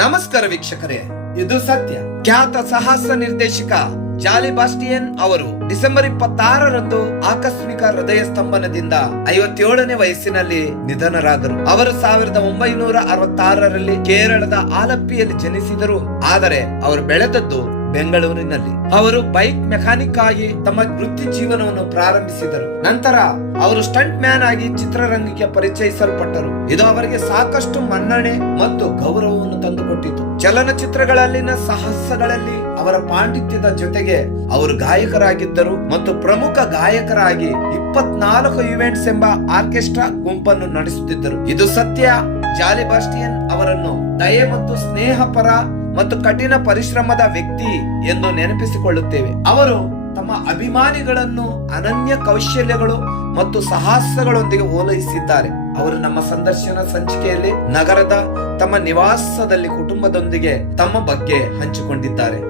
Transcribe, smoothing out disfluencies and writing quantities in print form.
ನಮಸ್ಕಾರ ವೀಕ್ಷಕರೇ, ಇದು ಸತ್ಯ. ಖ್ಯಾತ ಸಾಹಸ ನಿರ್ದೇಶಕ ಜಾಲಿ ಬಾಸ್ಟಿಯನ್ ಅವರು ಡಿಸೆಂಬರ್ 26ರಂದು ಆಕಸ್ಮಿಕ ಹೃದಯ ಸ್ತಂಭನದಿಂದ 57ನೇ ವಯಸ್ಸಿನಲ್ಲಿ ನಿಧನರಾದರು. ಅವರು 1966ರಲ್ಲಿ ಕೇರಳದ ಆಲಪ್ಪಿಯಲ್ಲಿ ಜನಿಸಿದರು. ಆದರೆ ಅವರು ಬೆಳೆದದ್ದು ಬೆಂಗಳೂರಿನಲ್ಲಿ. ಅವರು ಬೈಕ್ ಮೆಕ್ಯಾನಿಕ್ ಆಗಿ ತಮ್ಮ ವೃತ್ತಿ ಜೀವನವನ್ನು ಪ್ರಾರಂಭಿಸಿದರು. ನಂತರ ಅವರು ಸ್ಟಂಟ್ ಮ್ಯಾನ್ ಆಗಿ ಚಿತ್ರರಂಗಕ್ಕೆ ಪರಿಚಯಿಸಲ್ಪಟ್ಟರು. ಇದು ಅವರಿಗೆ ಸಾಕಷ್ಟು ಮನ್ನಣೆ ಮತ್ತು ಗೌರವವನ್ನು ತಂದುಕೊಟ್ಟಿತು. ಚಲನಚಿತ್ರಗಳಲ್ಲಿನ ಸಾಹಸಗಳಲ್ಲಿ ಅವರ ಪಾಂಡಿತ್ಯದ ಜೊತೆಗೆ ಅವರು ಗಾಯಕರಾಗಿದ್ದರು ಮತ್ತು ಪ್ರಮುಖ ಗಾಯಕರಾಗಿ 24 ಇವೆಂಟ್ಸ್ ಎಂಬ ಆರ್ಕೆಸ್ಟ್ರಾ ಗುಂಪನ್ನು ನಡೆಸುತ್ತಿದ್ದರು. ಇದು ಸತ್ಯ. ಜಾಲಿ ಬಾಸ್ಟಿಯನ್ ಅವರನ್ನು ದಯೆ ಮತ್ತು ಸ್ನೇಹಪರ ಮತ್ತು ಕಠಿಣ ಪರಿಶ್ರಮದ ವ್ಯಕ್ತಿ ಎಂದು ನೆನಪಿಸಿಕೊಳ್ಳುತ್ತೇವೆ. ಅವರು ತಮ್ಮ ಅಭಿಮಾನಿಗಳನ್ನು ಅನನ್ಯ ಕೌಶಲ್ಯಗಳು ಮತ್ತು ಸಾಹಸಗಳೊಂದಿಗೆ ಓಲೈಸಿದ್ದಾರೆ. ಅವರು ನಮ್ಮ ಸಂದರ್ಶನ ಸಂಚಿಕೆಯಲ್ಲಿ ನಗರದ ತಮ್ಮ ನಿವಾಸದಲ್ಲಿ ಕುಟುಂಬದೊಂದಿಗೆ ತಮ್ಮ ಬಗ್ಗೆ ಹಂಚಿಕೊಂಡಿದ್ದಾರೆ.